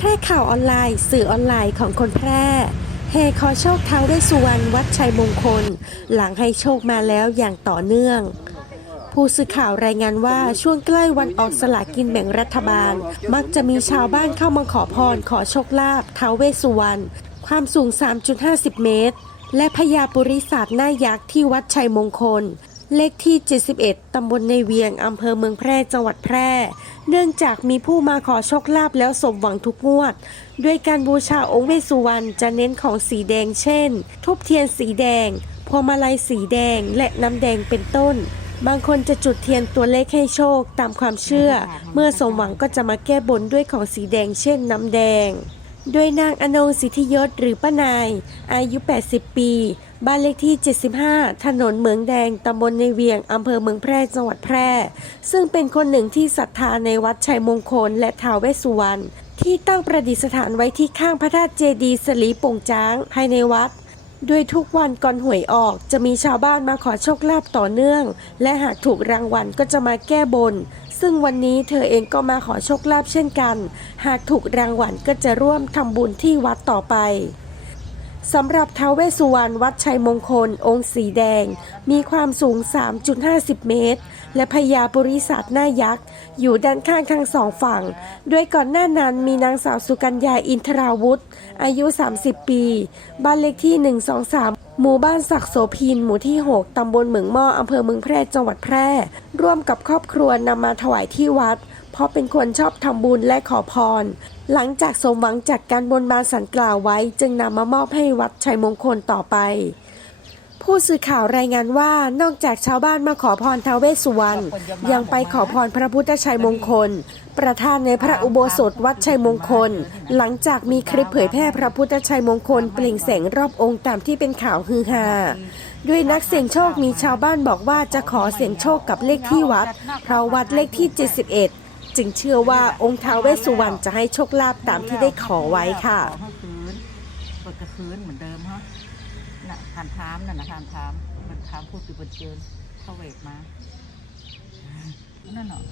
แพร่ข่าวออนไลน์ สื่อออนไลน์ของคนแพร่เฮขอโชคเท้าวเวสสุวรรณวัดชัยมงคล หลังให้โชคมาแล้วอย่างต่อเนื่อง ผู้สื่อข่าวรายงานว่าช่วงใกล้วันออกสลากินแบ่งรัฐบาล มักจะมีชาวบ้านเข้ามาขอพร ขอโชคลาภท้าวเวสสุวรรณความสูง 3.50 เมตร และพญาปุริศาสตร์หน้ายักษ์ที่วัดชัยมงคล เลขที่ 71 ตำบลในเวียง อำเภอเมืองแพร่ จังหวัดแพร่ เนื่องจากมีผู้มาขอโชคลาภแล้วสมหวังทุกงวด ด้วยการบูชาองค์เวสุวรรณจะเน้นของสีแดงเช่นทูบเทียนสีแดง พวงมาลัยสีแดง และน้ำแดงเป็นต้น บางคนจะจุดเทียนตัวเลขให้โชคตามความเชื่อ เมื่อสมหวังก็จะมาแก้บนด้วยของสีแดงเช่นน้ำแดง ด้วยนางอนงสิทธิยศหรือป้านาย อายุ 80 ปี บ้านเลขที่ 75 ถนนเหมืองแดง ตำบลในเวียง อำเภอเมืองแพร่ จังหวัดแพร่ ซึ่งเป็นคนหนึ่งที่ศรัทธาในวัดชัยมงคล และท้าวเวสสุวรรณที่ตั้งประดิษฐานไว้ที่ข้างพระธาตุเจดีย์สลีปงจ้าง ภายในวัด ด้วยทุกวันก่อนหวยออกจะมีชาวบ้านมาขอโชคลาภต่อเนื่อง และหากถูกรางวัลก็จะมาแก้บน ซึ่งวันนี้เธอเองก็มาขอโชคลาภเช่นกัน หากถูกรางวัลก็จะร่วมทำบุญที่วัดต่อไป สำหรับท้าวเวสุวรรณวัดชัยมงคล องค์สีแดง มีความสูง 3.50 เมตร และพญาปุริศาสหน้ายักษ์ อยู่ด้านข้างทั้งสองฝั่งโดยก่อนหน้านั้นมีนางสาวสุกัญญาอินทราวุธ อายุ 30 ปี บ้านเลขที่ 123หมู่บ้านศักดิ์โสพินหมู่ที่ 6 ตำบลเหมืองหม้ออำเภอเมืองแพร่ จังหวัดแพร่ ร่วมกับครอบครัวนำมาถวายที่วัด ราะเป็นคนชอบทำบุญและขอพร หลังจากสมหวังจากการบนบานสันกล่าวไว้ จึงนำมามอบให้วัดชัยมงคลต่อไป ผู้สื่อข่าวรายงานว่านอกจากชาวบ้านมาขอพรท้าวเวสสุวรรณยังไปขอพรพระพุทธชัยมงคล ประธานในพระอุโบสถวัดชัยมงคล หลังจากมีคลิปเผยแพร่พระพุทธชัยมงคลเปล่งแสงรอบองค์ตามที่เป็นข่าวฮือฮาด้วยนักเสี่ยงโชคมีชาวบ้านบอกว่าจะขอเสี่ยงโชคกับเลขที่วัด เพราะวัดเลขที่ 71 จึงเชื่อว่าองค์ท้าวเวสสุวรรณจะให้โชคลาภตามที่ได้ขอไว้ค่ะขอให้คืนเปิดกระคืนเหมือนเดิมฮะน่ะทานทามน่ะนะทานทามมันทามพูดติบนเชิญเข้าเวทมานั่นเนาะ